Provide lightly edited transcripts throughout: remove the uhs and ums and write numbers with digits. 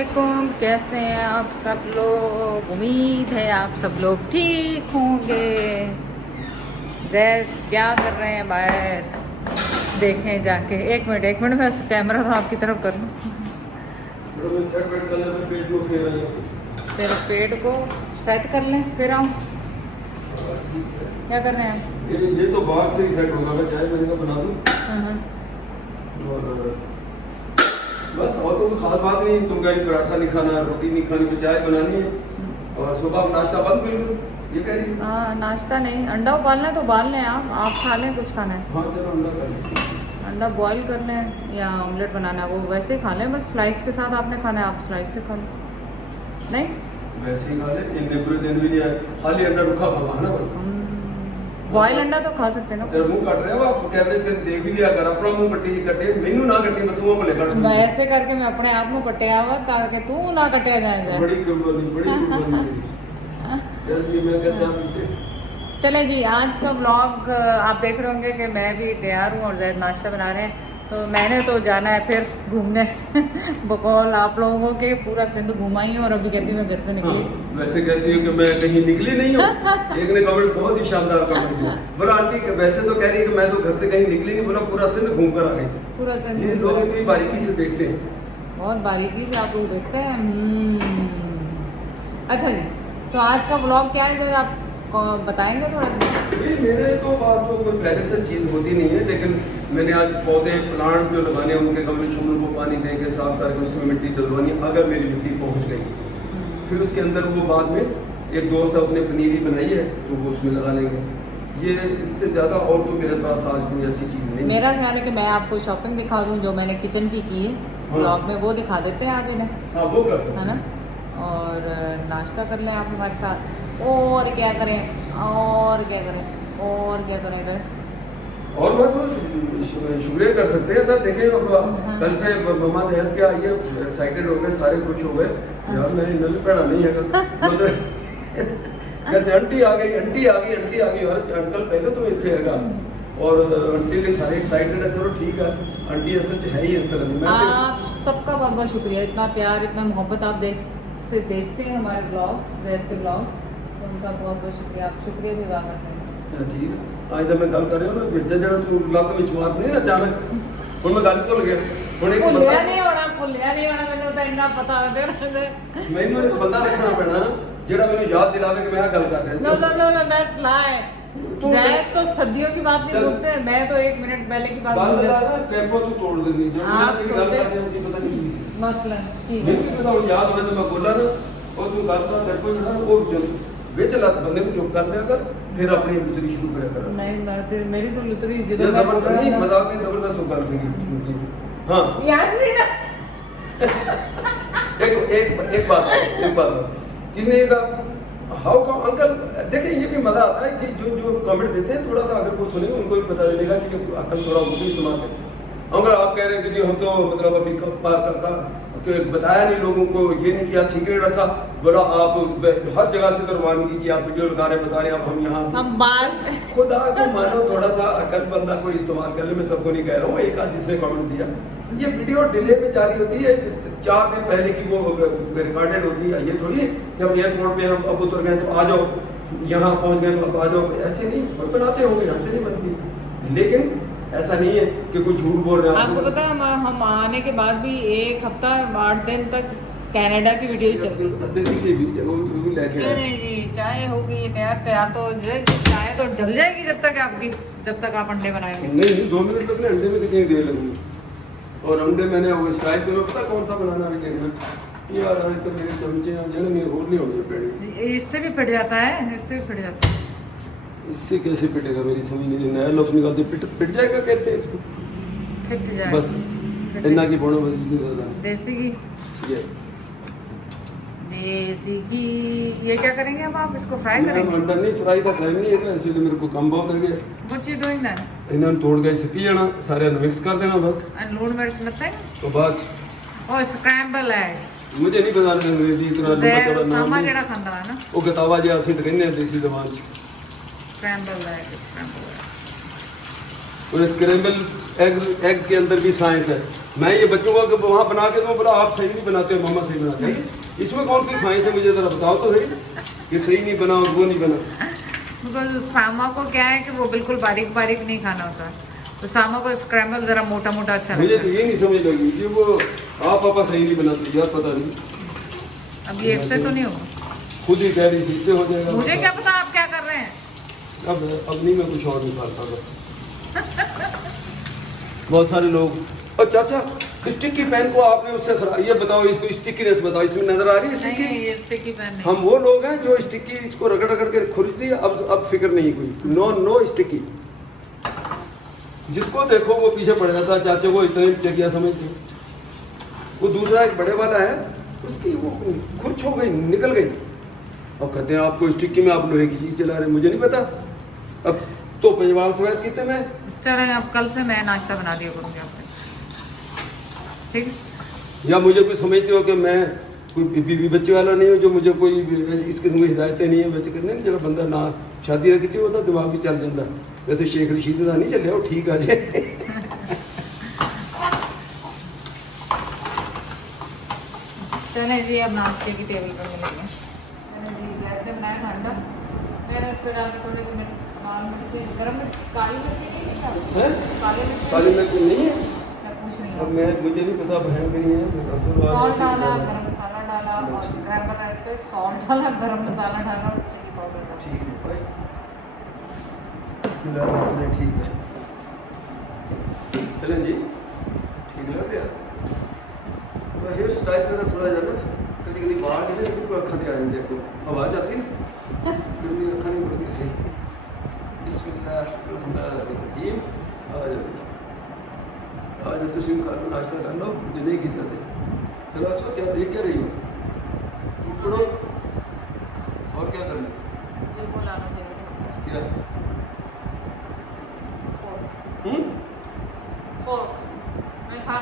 अस्सलामुअलैकुम, कैसे हैं आप सब लोग। उम्मीद है आप सब लोग ठीक होंगे। जैद क्या कर रहे हैं बाहर, देखें जाके। एक मिनट मैं कैमरा तो आपकी तरफ कर लूँ। फिर पेट को सेट कर लें, फिर आऊँ। क्या कर रहे हैं ये तो बाग से ही सेट होगा। मैं चाय मैंने बना दूँ और बस। और तो कोई खास बात नहीं। तुम कहीं पराठा नहीं खाना, रोटी नहीं खानी, चाय बनानी है और सुबह नाश्ता बंद बिल्कुल। ये कह रही है? हाँ, नाश्ता नहीं। अंडा उबालना है तो उबाल लें आप खा लें। कुछ खाना है? हाँ चलो अंडा कर लें। अंडा बॉईल कर लें या ऑमलेट बनाना है, वो वैसे ही खा लें। बस स्लाइस के साथ आपने खाना है, आप स्लाइस से खा लो। नहीं वैसे ही खा ले, इतने पूरे दिन भी नहीं आए। खाली अंडा रुखा खावा ना बस। बॉयल अंडा तो खा सकते हैं ना। तेरा मुंह कट रहा है, आप कैमरे से देख भी लिया कर। अपना मुंह कटे मैनू ना कटे, मैं तुम्हें बोले कट। वैसे करके मैं अपने आप में कटिया हुआ ताकि तू ना कटिया जाए। बड़ी कुर्बानी चल जी, मैं क्या चाह पीते। चले जी, आज का व्लॉग आप देख रहे होंगे कि मैं भी तैयार हूँ और जैद नाश्ता बना रहे हैं। तो मैंने तो जाना है फिर घूमने बकौल आप लोगों के पूरा सिंध घुमाई हूँ और अभी कहती मैं घर से निकली। हाँ, वैसे कहती हूँ कि मैं कहीं निकली नहीं हूँ। एक ने कमेंट बहुत ही शानदार कमेंट किया, बोला आंटी वैसे तो कह रही है कि मैं तो घर से कहीं निकली नहीं, बोला पूरा सिंध घूम कर आ गई। पूरा सिंध ये लोग इतनी बारीकी से देखते हैं, बहुत बारीकी से आप लोग देखते हैं। अच्छा जी, तो आज का व्लॉग क्या है जरा आप बताएंगे थोड़ा सा। मेरे तो पास तो कोई पहले से चीज होती नहीं है, लेकिन मैंने आज पौधे प्लांट जो लगाने हैं उनके गमले शमलों को पानी दे के साफ करके उसमें मिट्टी डलवानी। अगर मेरी मिट्टी पहुंच गई फिर उसके अंदर वो बाद में एक दोस्त है उसने पनीरी बनाई है तो वो उसमें लगा लेंगे। ये इससे ज्यादा और तो मेरे पास आज कोई ऐसी चीज नहीं। मेरा ख्याल है कि मैं आपको शॉपिंग दिखा दूं जो मैंने किचन की है ब्लॉग में, वो दिखा देते हैं आज इन्हें। हाँ वो कर सकते है ना। और नाश्ता कर लें आप हमारे साथ। और क्या करें और क्या करें और क्या करें और बस शुक्रिया कर सकते हैं। देखें कल से मम्मा सेहत के आई है, एक्साइटेड हो गए, सारे खुश हो गए। यार मेरी नल पड़ा नहीं है कहते आंटी आ गई आंटी आ गई आंटी आ गई। और अंकल पहले तो इतने हैगा और आंटी के सारे एक्साइटेड है। चलो ठीक है, आंटी असल है ही इस तरह की। आप सबका बहुत बहुत शुक्रिया, इतना प्यार इतना मोहब्बत आप देखते हैं हमारे ब्लॉग्स, जैद के ब्लॉग्स, तो उनका बहुत बहुत शुक्रिया। आप शुक्रिया भी अदा करते हैं। ठीक है, आज जब मैं गल कर रहा हूँ ना भेजा जरा तू लत विच मार नहीं ना अचानक ਹੁਣ मैं गल भुल गया। ਹੁਣ एक भुलिया नहीं होना मैंने तो इतना पता है। ਮੈਨੂੰ एक बंदा रखना पैना ਜਿਹੜਾ ਮੈਨੂੰ याद दिलावे कि मैं गल कर रहा हूं। नो दैट्स लाई। जैद तो सदियों की बात नहीं भूलते, मैं तो 1 मिनट पहले की बात भूल गल ना टेम्पो तू तोड़ देनी जो आप मेरी गल करनी सी पता नहीं की सी मसलन ठीक ਮੈਨੂੰ भी पता ਹੁਣ याद होवे तो मैं बोला ना और तू गल का तेरे को ਜਿਹੜਾ वो ਵਿੱਚ ਲੱਤ ਬੰਦੇ ਨੂੰ ਚੁੱਪ ਕਰ ਦਿਆ ਕਰ, ਫਿਰ ਆਪਣੀ ਲੁਤਰੀ ਸ਼ੁਰੂ ਕਰਿਆ ਕਰ। नहीं मैं तेरी मेरी तो लुतरी ये जिधर जबरदस्त नहीं, मजाक नहीं, जबरदस्त हो कर सकी। हाँ याद से ना एक बात किसने ये कहा हाउ कम अंकल। देखिए ये भी मजा आता है कि जो कमेंट देते हैं थोड़ा सा अगर वो सुने उनको भी पता चलेगा कि अकल थोड़ा वो भी इस्तेमाल करें। अगर आप कह रहे हैं कि जी हम तो मतलब अभी बताया नहीं लोगों को, ये नहीं किया, सीक्रेट रखा, बोला आप हर जगह से तो रवानगी की, आप वीडियो लगा रहे बता रहे हैं, अब हम यहाँ हम बात खुदा को मानो थोड़ा सा अकल बंदा को इस्तेमाल कर ले। मैं सबको नहीं कह रहा हूँ, एक आध जिसने कमेंट दिया ये वीडियो डिले में जारी होती है, 4 दिन पहले की वो रिकॉर्डेड होती है। ये थोड़ी कि हम एयरपोर्ट पे हम अब उतर गए तो आ जाओ, यहाँ पहुँच गए तो अब आ जाओ, ऐसे नहीं। कोई बनाते होंगे, हमसे नहीं बनती, लेकिन ऐसा नहीं है कि कोई झूठ बोल रहा है। आपको पता है हम आने के बाद भी 1 हफ्ता 8 दिन तक कनाडा की वीडियो चल रही। देसी घी भी जगह लेके आए। जी चाय होगी तैयार तो चाय तो जल जाएगी जब तक आप अंडे बनाएंगे। नहीं 2 मिनट लगने, अंडे में कितनी देर लगेगी। और अंडे मैंने वो स्टाइल पे पता कौन सा बनाना अभी देखना यार। आज तो मेरे चमचे हैं मेरे और नहीं होंगे पेड़। इससे भी फट जाता है, इससे भी फट जाता है। इससे कैसे पिटेगा, मेरी समझ नहीं। नया लफ्ज निकालते पिट जाएगा कहते हैं इसको। फिट जाए बस इतना की बोलो बस देसी घी। ये देसी घी ये क्या करेंगे अब आप इसको फ्राई करेंगे? अंडा नहीं फ्राई का टाइम नहीं है, इसलिए मेरे को कम बहुत है। What you doing then? इन्होंने तोड़ के सिपी जाना, सारे मिक्स कर देना बस। And लून मिर्च मत है? तो बाद और स्क्रैम्बल है। मुझे नहीं पता अंग्रेजी इतना सामा जेड़ा खांदा है ना वो किताबा जे ਅਸੀਂ तो कहने देसी जबान च स्क्रैम्बल है। और स्क्रैम्बल एग के अंदर भी साइंस है। मैं ये बच्चों को वहाँ बना के दूँ, बोला आप सही नहीं बनाते हो, मामा सही बनाते हैं। इसमें कौन सी साइंस है, मुझे जरा बताओ तो सही कि सही नहीं बना और वो नहीं बना। बिकॉज सामा को क्या है कि वो बिल्कुल बारीक बारीक नहीं खाना होता, तो सामा को स्क्रैम्बल जरा मोटा मोटा अच्छा मुझे लगता तो है। ये नहीं समझ लगी कि वो आप पापा सही नहीं बनाते यार, पता नहीं। अब ये इससे तो नहीं होगा, खुद ही कह रही थी इससे हो जाएगा। मुझे क्या पता आप क्या कर रहे हैं। अब नहीं, मैं कुछ और निकालता बस। बहुत सारे लोग, और चाचा स्टिकी पेन को आपने उससे ये बताओ, इसको स्टिकीनेस बताओ, इसमें नजर आ रही है नहीं स्टिकी? ये स्टिकी पेन नहीं। हम वो लोग हैं जो स्टिकी इसको रगड़ रगड़ के खरीदती है, अब फिक्र नहीं कोई, नो स्टिकी। जिसको देखो वो पीछे पड़ जाता है, चाचा को इतने चकिया समझते। वो दूसरा एक बड़े वाला है, उसकी वो खुर्च हो गई, निकल गई, और कहते हैं आपको स्टिकी में आप लोहे की चीज चला रहे, मुझे नहीं पता। अब तो पंजवाल सवैद कितने में। चलो अब कल से मैं नाश्ता बना दिया करूँगी आपको, ठीक है? या मुझे कोई समझते हो कि मैं कोई बीवी बच्चे वाला नहीं हूँ, जो मुझे कोई इसके कोई हिदायतें नहीं है बच्चे करने, जरा बंदा ना शादी रखी थी होता दिमाग भी चल जाता। वैसे शेख रशीद का नहीं चले, वो ठीक आ जाए। चले जी अब नाश्ते की टेबल पर मिलेंगे। मैंने जी जैसे मैं ठंडा, मैंने उस पर डाल के थोड़ी सी लाल मिर्ची, गरम मिर्ची, काली मिर्ची नहीं है क्या? हैं? काली मिर्ची काली मिर्च नहीं है, मैं पूछ रही अब हूँ। मैं मुझे नहीं पता, बहन भी नहीं है। सॉल्ट डाला, गरम मसाला डाला और स्क्रैम्बल एग पे सॉल्ट डाला, गरम मसाला डाला और चिली पाउडर डाला। ठीक है भाई, फिलहाल ठीक है, चलें जी, ठीक लग रहा है। हेयर स्टाइल मेरा थोड़ा ज़्यादा कभी कभी बाहर के लिए बिल्कुल अखा नहीं आ जाती, आपको आवाज़ आती है ना, फिर भी अखा नहीं पड़ती सही। बिस्मिल्लाहिर्रहमानिर्रहीम। आ जाओ तुम खा लो, नाश्ता कर लो, मुझे नहीं कीता थे। चलो उसको क्या देख क्या रही हो, उठो और क्या कर लो, मुझे वो लाना चाहिए था, क्या फोर्क मैं खा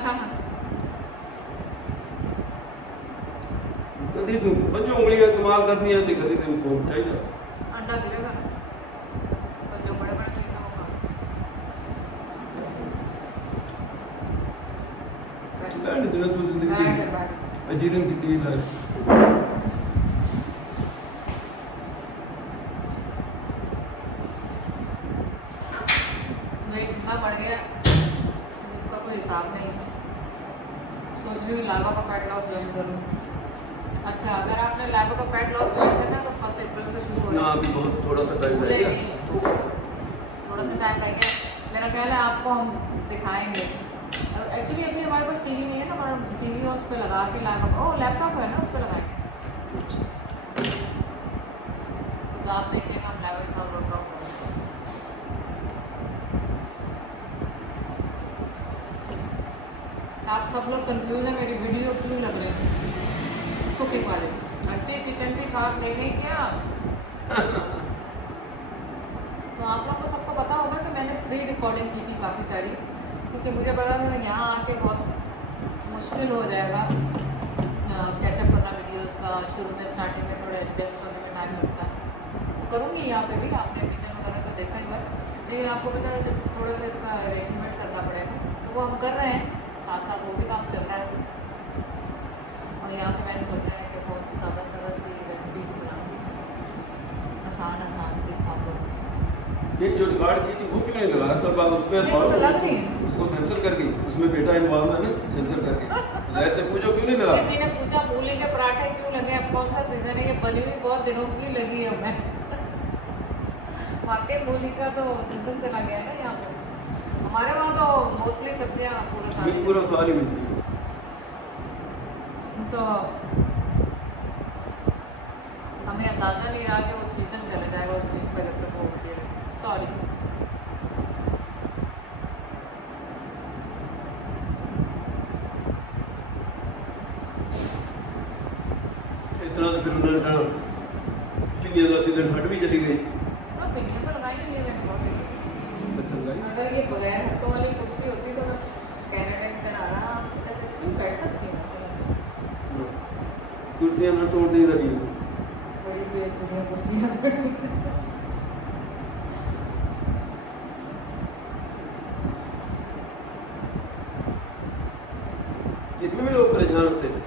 कभी तुम बच्चों उंगलियां इस्तेमाल करनी है तो कभी तुम फोन चाहिए। अंडा गिरेगा तो जो बड़े बड़े चीज़ है वो खा। बैठ दिन तू जिंदगी बैठ। अजीरन की तेल है। वेट इतना बढ़ गया जिसका कोई हिसाब नहीं। सोच रही हूँ लावा का फैट लॉस ज्वाइन करूँ। अच्छा अगर आपने लावा का फैट लॉस ज्वाइन करना है तो 1 अप्रैल से शुरू हो ना अभी बहुत थोड़ा सा टाइम लगेगा, थोड़ा सा टाइम लगेगा। मेरा ख्याल है आपको हम दिखाएंगे। एक्चुअली अभी हमारे पास टीवी नहीं है ना, हमारा टीवी है उस पर लगा के लावा, ओ लैपटॉप है ना उस पर लगाएंगे तो आप देखिएगा हम लावा के साथ वर्कआउट करेंगे। आप सब लोग कंफ्यूज हैं मेरी वीडियो क्यों लग रही है कुकिंग वाले, आंटी किचन के साथ ले गई क्या? तो आप लोगों को सबको पता होगा कि मैंने प्री रिकॉर्डिंग की थी काफ़ी सारी, क्योंकि मुझे पता था यहाँ आके बहुत मुश्किल हो जाएगा कैचअप करना वीडियोस का। शुरू में स्टार्टिंग में थोड़ा एडजस्ट होने में टाइम लगता है, तो करूँगी यहाँ पे भी। आपने किचन वगैरह तो देखा ही हुआ, लेकिन आपको पता है थोड़ा सा इसका अरेंजमेंट करना पड़ेगा, तो वो हम कर रहे हैं, साथ साथ वो भी काम चल रहा है। और यहाँ पे मैंने सोचा है कि बहुत सादा सी रेसिपीज बनाऊँ, आसान सी आप लोग। ये जो रिकॉर्ड की थी वो क्यों नहीं लगाया सब बात उस पर नहीं, वो तो लग रही है। उसको सेंसर करके, उसमें बेटा इन्वॉल्व है ना, सेंसर करके जाहिर से पूछो क्यों नहीं लगा। किसी ने पूछा मूली के पराठे क्यों लगे, अब कौन सा सीजन है, ये बनी हुई बहुत दिनों की लगी है हमें। वाकई मूली का तो सीजन चला गया है यहाँ पे, हमारे वहाँ तो मोस्टली सब्जियाँ पूरा साल पूरा साल ही मिलती है। तो हमें अंदाज़ा नहीं रहा कि वो सीज़न चले जाएगा उस चीज़ पर जब तक वो होती है। सॉरी इतना तो फिर उन्होंने कहा चुनिया का सीजन हट भी चली गई। हाँ पिंकी तो लगाई नहीं है मैंने बहुत दिनों से। अच्छा लगाई। अगर ये बगैर हत्तों वाली कुर्सी होती तो मैं कनाडा की तरह आराम से ऐसे इस पर बैठ सकती हूँ। कुर्सियाँ ना तोड़ दे रही है। बड़ी बेसुरी कुर्सियाँ परेशान होते हैं।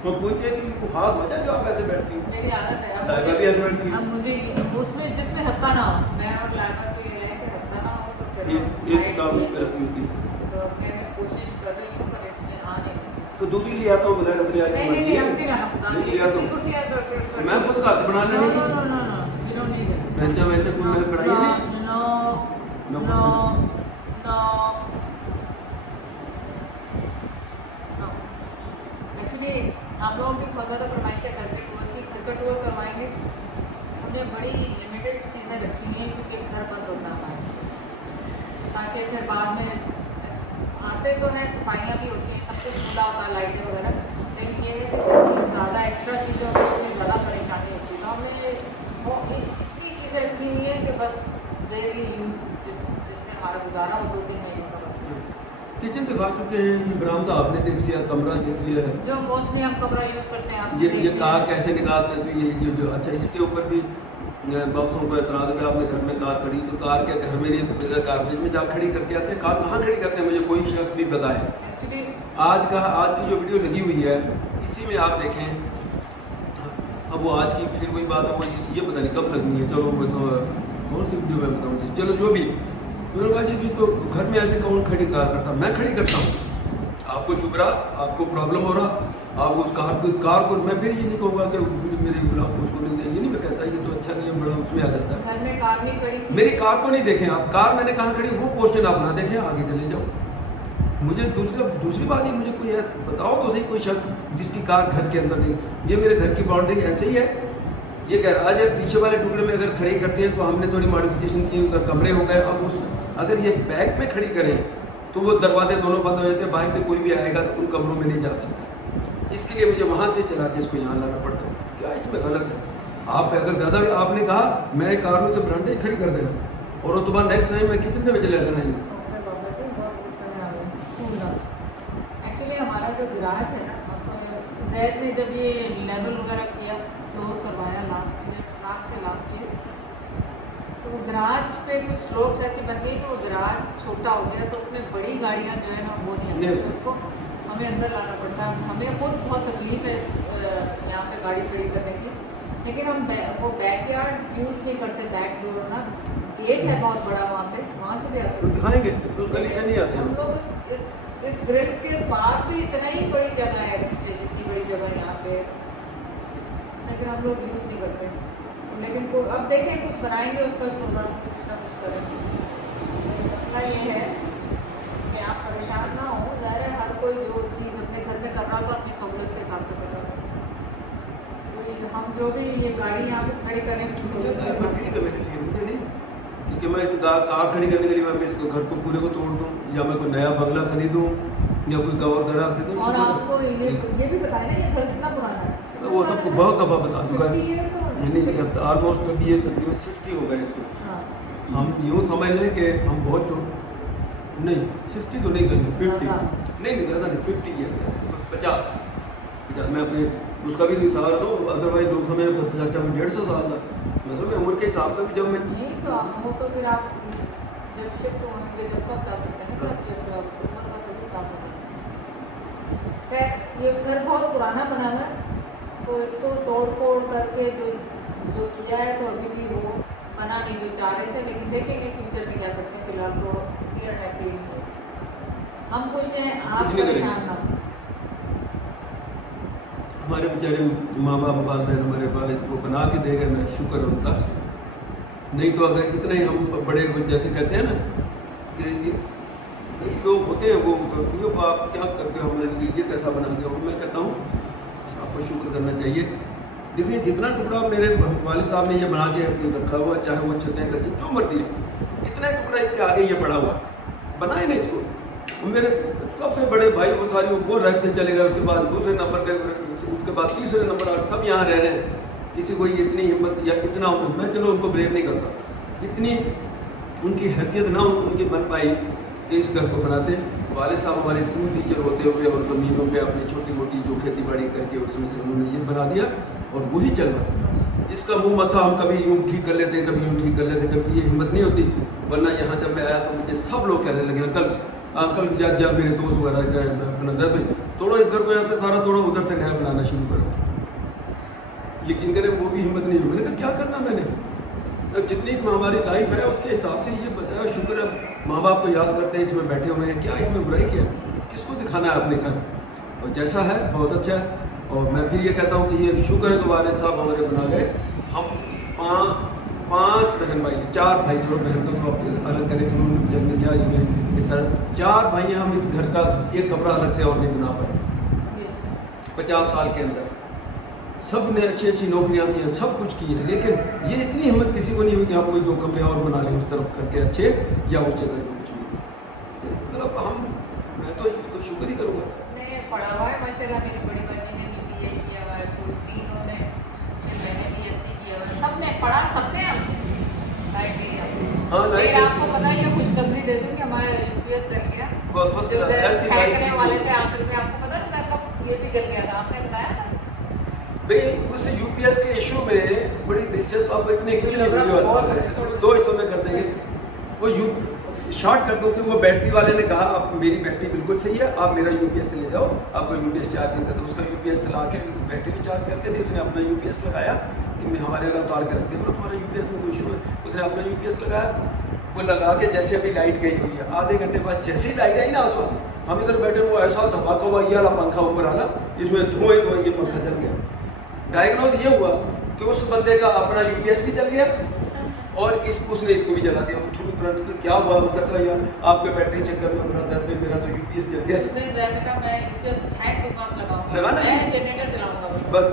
हम पूछते हैं कि कोई खास वजह जो आप ऐसे बैठती हो? मेरी आदत है। लाइका भी ऐसे बैठती है? अब मुझे उसमें जिसमें हत्ता ना हो, मैं और लाइका को ये है कि हत्ता ना हो तो फिर ये साइड काम किए। करती होती है। तो अपने में कोशिश कर रही हूँ पर इसमें आ नहीं रही। तो दूसरी ले आता हूँ बजाय अपनी आज नहीं नहीं नहीं, हम नहीं लाना खुदा नहीं ले आता हूँ। कुर्सी मैं खुद घर से बना नो लेनी नो थी। No no no, you don't need it. बेंचा वेंचा कोई मैंने पढ़ाई नहीं। नो मैं नो खुद नो नो। एक्चुअली हम लोगों की बहुत ज़्यादा फरमाइशें करके टूर की, घर का टूर करवाएंगे। हमने बड़ी लिमिटेड चीज़ें रखी हैं क्योंकि घर बंद होता है हमारा, ताकि फिर बाद में आते तो हैं, सफाइयाँ भी होती हैं, सब कुछ खुला होता है, लाइटें वगैरह, लेकिन ये है कि जब ज़्यादा एक्स्ट्रा चीज़ों में इतनी ज़्यादा परेशानी होती है। तो हमने वो इतनी चीज़ें रखी हुई हैं कि बस डेली यूज़ जिससे हमारा गुजारा हो 2-3 महीनों का बस। किचन दिखा चुके हैं, ये बरामदा आपने देख लिया, कमरा देख लिया है। जो मोस्टली हम कमरा यूज़ करते हैं आप ये कार कैसे निकालते हैं? तो ये जो अच्छा, इसके ऊपर भी बहुतों को एतराज़ है कि आपने घर में कार खड़ी, तो कार क्या घर में नहीं तो फिर गार्बेज में जा खड़ी करके आते हैं? कार कहाँ खड़ी करते हैं? मुझे कोई शख्स भी बताए। एक्चुअली आज की जो वीडियो लगी हुई है इसी में आप देखें। अब वो आज की फिर वही बात है, वो ये पता नहीं कब लगनी है। चलो मैं कौन सी वीडियो में बताऊँ, चलो जो भी। मैंने कहा जी भी तो घर में ऐसे कौन खड़ी कार करता? मैं खड़ी करता हूँ। आपको चुभ रहा, आपको प्रॉब्लम हो रहा, आप उस कार को मैं फिर ये नहीं कहूँगा कि मेरे ब्लॉग उसको नहीं दे, ये नहीं मैं कहता ये तो अच्छा नहीं है, बड़ा उसमें आ जाता है। घर में कार नहीं खड़ी की। मेरी कार को नहीं देखें आप, कार मैंने कहाँ खड़ी वो पोर्शन आप ना देखें, आगे चले जाओ। मुझे दूसरी बात ये, मुझे कोई ऐसा बताओ तो सही कोई शख्स जिसकी कार घर के अंदर नहीं। ये मेरे घर की बाउंड्री ऐसे ही है, ये गैराज है, पीछे वाले टुकड़े में अगर खड़ी करते हैं तो हमने थोड़ी मॉडिफिकेशन की, उधर कमरे हो गए। अब उस अगर ये बैक में खड़ी करें तो वो दरवाजे दोनों बंद हो जाते हैं, बाहर से कोई भी आएगा तो उन कमरों में नहीं जा सकता। इसलिए मुझे वहाँ से चला के इसको यहाँ लाना पड़ता है। क्या इसमें गलत है? आप अगर ज़्यादा आपने कहा मैं कार में तो बरामदे खड़ी कर देना, और वो तुम्हारा नेक्स्ट टाइम मैं कितने में चले जाना है? एक्चुअली हमारा जो गराज है ना, जैद ने जब ये लेवल वगैरह किया, फ्लोर करवाया लास्ट ईयर, तो वो गराज पे कुछ स्लोप्स ऐसी बन गई कि वो गराज छोटा हो गया, तो उसमें बड़ी गाड़ियाँ जो है ना वो नहीं आती, तो उसको हमें अंदर लाना पड़ता है। हमें खुद बहुत तकलीफ है यहाँ पे गाड़ी खड़ी करने की, लेकिन हम वो बैकयार्ड यूज़ नहीं करते, बैक डोर ना, गेट है बहुत बड़ा वहाँ पे, वहाँ से भी आ सकते हैं। दिखाएंगे तो गली से नहीं आते हम हम। लोग इस ग्रिल के बाद भी इतना ही बड़ी जगह है पीछे, जितनी बड़ी जगह यहाँ पे, लेकिन हम लोग यूज़ नहीं करते। लेकिन अब देखें कुछ बनाएंगे उसका प्रोग्राम, कुछ ना कुछ करेंगे। मसला ये है कि आप परेशान ना हो, ज़ाहिर है हर कोई जो चीज़ अपने घर में कर रहा हो तो अपनी सहूलत के हिसाब से कर रहा हो। तो हम जो भी ये गाड़ी यहाँ पे खड़ी करें अपनी सहूलत के हिसाब से। मेरे लिए मुझे नहीं क्योंकि मैं इस कार खड़ी करने के लिए मैं इसको घर को पूरे को तोड़ दूँ, या मैं कोई नया बंगला खरीदूँ, या कोई गवर दरा खरीदूँ। और आपको ये भी बताया ना ये घर कितना पुराना है? वो सबको बहुत दफ़ा बता चुका है। 50 years और नहीं, ऑलमोस्ट अभी ये तकरीबन 60 हो गए इसको। हाँ। हम यूँ समझ लें कि हम बहुत नहीं 60 तो नहीं कहेंगे, 50 नहीं ज़्यादा नहीं, 50 ईयर 50 मैं अपने उसका भी हिसाब लो, अदरवाइज लोग समझ चाचा मैं 150 साल था, मतलब उम्र के हिसाब से भी जब मैं नहीं तो वो तो फिर आप जब शिफ्ट होंगे जब तक जा सकते हैं ना, जब शिफ्ट आप उम्र का थोड़ी साफ होगा। खैर ये घर बहुत पुराना बना हुआ है, तो इसको तोड़ फोड़ करके जो किया है, तो अभी भी वो बना नहीं जो चाह रहे थे, लेकिन देखेंगे फ्यूचर में क्या करते हैं। फिलहाल तो वी आर हैप्पी, हम खुश हैं, आप परेशान ना हो। हमारे बेचारे माँ बाप वालदैन हमारे वालिद को बना के दे गए, मैं शुक्र है उनका। नहीं तो अगर इतने ही हम बड़े जैसे कहते हैं ना कि कई लोग होते हैं वो आप क्या करके हमारे लिए ये कैसा बना गया, वो मैं कहता हूँ आपको शुक्र करना चाहिए। देखिए जितना टुकड़ा मेरे वालिद साहब ने ये बना के रखा हुआ, चाहे वो छतें कच्चे जो मर्जी है, इतना टुकड़ा इसके आगे ये पड़ा हुआ, बनाए ना इसको। मेरे सबसे बड़े भाई वो सारी वो रखते चले गए, उसके बाद दूसरे नंबर के, उसके बाद तीसरे नंबर, सब यहाँ रह रहे हैं। किसी को ये इतनी हिम्मत या इतना, मैं चलो उनको ब्लेम नहीं करता, इतनी उनकी हैसियत ना उनकी बन पाई कि इस घर को बनाते। वाले साहब हमारे स्कूल टीचर होते हुए और ज़मीनों पे अपनी छोटी मोटी जो खेती बाड़ी करके उसमें से उन्होंने ये बना दिया और वही चल रहा। इसका मुंह मत्था हम कभी यूँ ठीक कर लेते, कभी यूँ ठीक कर लेते, कभी ये हिम्मत नहीं होती। वरना यहाँ जब मैं आया तो मुझे सब लोग कहने लगे अंकल अंकल, जब मेरे दोस्त वगैरह अपना जब तोड़ो इस घर को यहाँ से सारा तोड़ो, उधर से नया बनाना शुरू करो। यकीन करें वो भी हिम्मत नहीं हुई। मैंने कहा क्या करना मैंने, अब जितनी हमारी लाइफ है उसके हिसाब से ये बताया। शुक्र है माँ बाप को याद करते हैं, इसमें बैठे हुए हैं, क्या इसमें बुराई क्या है, किसको दिखाना है अपने घर, और जैसा है बहुत अच्छा है। और मैं फिर ये कहता हूँ कि ये शुक्र है तुम्हारे साहब हमारे बना गए। हम पाँच बहन भाई, 4 भाई, चलो बहन तो अलग करेंगे, जन्म क्या इसमें इस तरह 4 भाई हैं। हम इस घर का एक कमरा अलग से और नहीं बना पाए 50 साल के अंदर। सब ने अच्छी अच्छी नौकरियां की हैं, सब कुछ की है, लेकिन ये इतनी हिम्मत किसी को नहीं हुई कि आप कोई 2 कमरे और बना लें उस तरफ करके अच्छे या ऊँचे करके कुछ भी। मतलब मैं तो इसको शुक्र ही करूँगा। मैंने पढ़ा हुआ है माशाल्लाह, मेरी बड़ी बहन ने BBA किया हुआ है, छोटी तीनों ने, फिर मैंने BSc किया हुआ है, सबने पढ़ा, सबने हाँ, लेकिन आपको पता है ये खुशखबरी दे दूँ कि हमारा UPS चल गया। जो फेंकने वाले थे आखिर में, आपको पता है कब ये भी जल गया था, आपने बताया था भाई। उस UPS के इशू में बड़ी दिलचस्प, आप इतने कितने वीडियो 2 हिस्सों में कर देंगे। वो शॉर्ट कर दो कि वो बैटरी वाले ने कहा आप मेरी बैटरी बिल्कुल सही है, आप मेरा UPS ले जाओ, आपको UPS चार्ज नहीं करता। तो उसका UPS ला के बैटरी भी चार्ज करके दी, उसने अपना UPS लगाया कि मैं हमारे यहाँ उतार के रख दिया, बोलो तुम्हारा UPS में कोई इशू है। उसने अपना UPS लगाया, वो लगा के जैसे अभी लाइट गई हुई है, आधे घंटे बाद जैसे ही लाइट आई ना उस वक्त हम इधर बैठे, वो ऐसा धमाका हुआ, ये वाला पंखा ऊपर आना, इसमें धुआं ही धुआं, ये पंखा जल गया। डायग्नोज ये हुआ कि उस बंदे का अपना UPS भी जल गया और उसने इसको भी जला दिया। थ्रू करंट क्या हुआ, वो कहता है यार आपके बैटरी चक्कर में मेरा तो UPS जल गया। मैं UPS फेंक दुकान लगाऊंगा, लगाना मैं जनरेटर चलाऊंगा बस।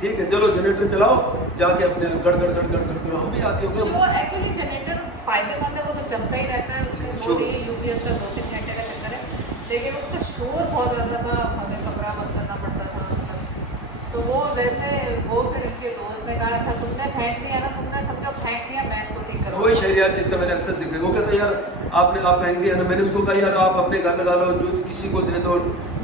ठीक है चलो जनरेटर चलाओ जाके अपने गड़ गड़ गड़ गड़ गड़, हम भी आते हो। एक्चुअली जनरेटर फायदेमंद है, वो तो चलता ही रहता है, उसमें वो UPS का 2-3 घंटे का चक्कर है, लेकिन उसका शोर बहुत ज़्यादा था, हमें कमरा बंद करना पड़ता था। तो वो रहते वो फिर इनके दोस्त ने कहा अच्छा तुमने फेंक दिया ना, तुमने सबको फेंक दिया, मैं इसको ठीक करूँगा। वही शहरियात जिसका मैंने अक्सर देखा, वो कहता है यार आप फेंक दिया ना। मैंने उसको कहा यार आप अपने घर लगा लो, जो किसी को दे दो,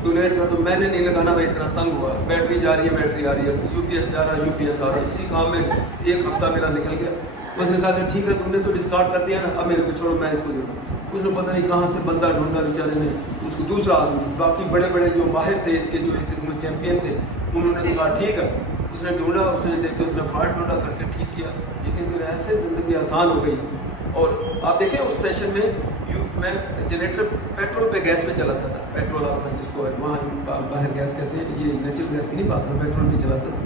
डोनेट कर दो। मैंने नहीं लगाना, मैं इतना तंग हुआ, बैटरी जा रही है, बैटरी आ रही है, UPS जा रहा है, UPS आ रहा है, इसी काम में 1 हफ्ता मेरा निकल गया। उसने कहा ठीक है तुमने तो डिस्कार्ड कर दिया ना, अब मेरे को छोड़ो, मैं इसको दे दूँ। उसने पता नहीं कहाँ से बंदा ढूंढा बेचारे ने, उसको दूसरा आदमी, बाकी बड़े बड़े जो माहिर थे इसके, जो एक किस्म चैंपियन थे, उन्होंने तो कहा ठीक है। उसने ढूंढा, उसने देखा, उसने फाल्ट ढूंढा करके ठीक किया। लेकिन फिर ऐसे ज़िंदगी आसान हो गई। और आप देखें उस सेशन में मैं जनरेटर पेट्रोल पे गैस पे चलाता था, पेट्रोल अपना जिसको है वहाँ बाहर गैस कहते हैं, ये नेचुरल गैस की नहीं बात है, पेट्रोल पे चलाता था।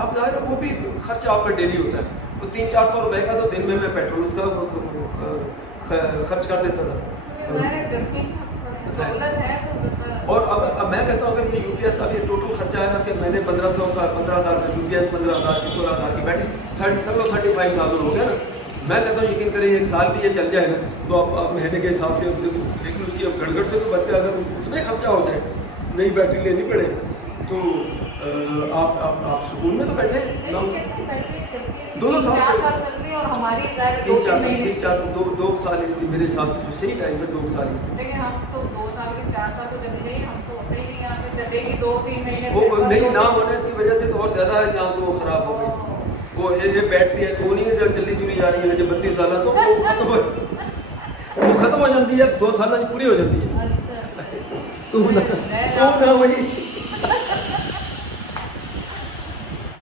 आप ज़ाहिर है वो भी खर्चा आपका डेली होता है, वो 300-400 रुपये का तो दिन में मैं पेट्रोल उसका खर्च कर देता था। और अब मैं कहता हूँ अगर ये UPS अब ये टोटल खर्चा आएगा कि मैंने 1500 का 15,000 का UPS, 15,000 की 16,000 की बैटरी 35,000 हो गया ना। मैं कहता हूँ यकीन करिए 1 साल भी ये चल जाए ना, तो आप महीने के हिसाब से, लेकिन उसकी अब गड़गड़ से तो बच गया। अगर उतने खर्चा हो जाए, नई बैटरी लेनी पड़े, तो आप सुकून में तो बैठे ना। 2 साल चलती है और हमारी 2 साल मेरे हिसाब से जो सही लाइफ है 2 साल। लेकिन हम तो 2 साल के 4 साल तो चल गए, हम तो होते ही नहीं, यहाँ पे चलेगी 2-3 महीने वो नहीं ना होने की वजह से तो और ज़्यादा है चांस वो ख़राब हो गई। वो ये बैटरी है तो नहीं है, जब चली दूरी जा रही है, जब 32 साल तो वो खत्म हो जाती है, 2 साल पूरी हो जाती है। अच्छा तो ना वही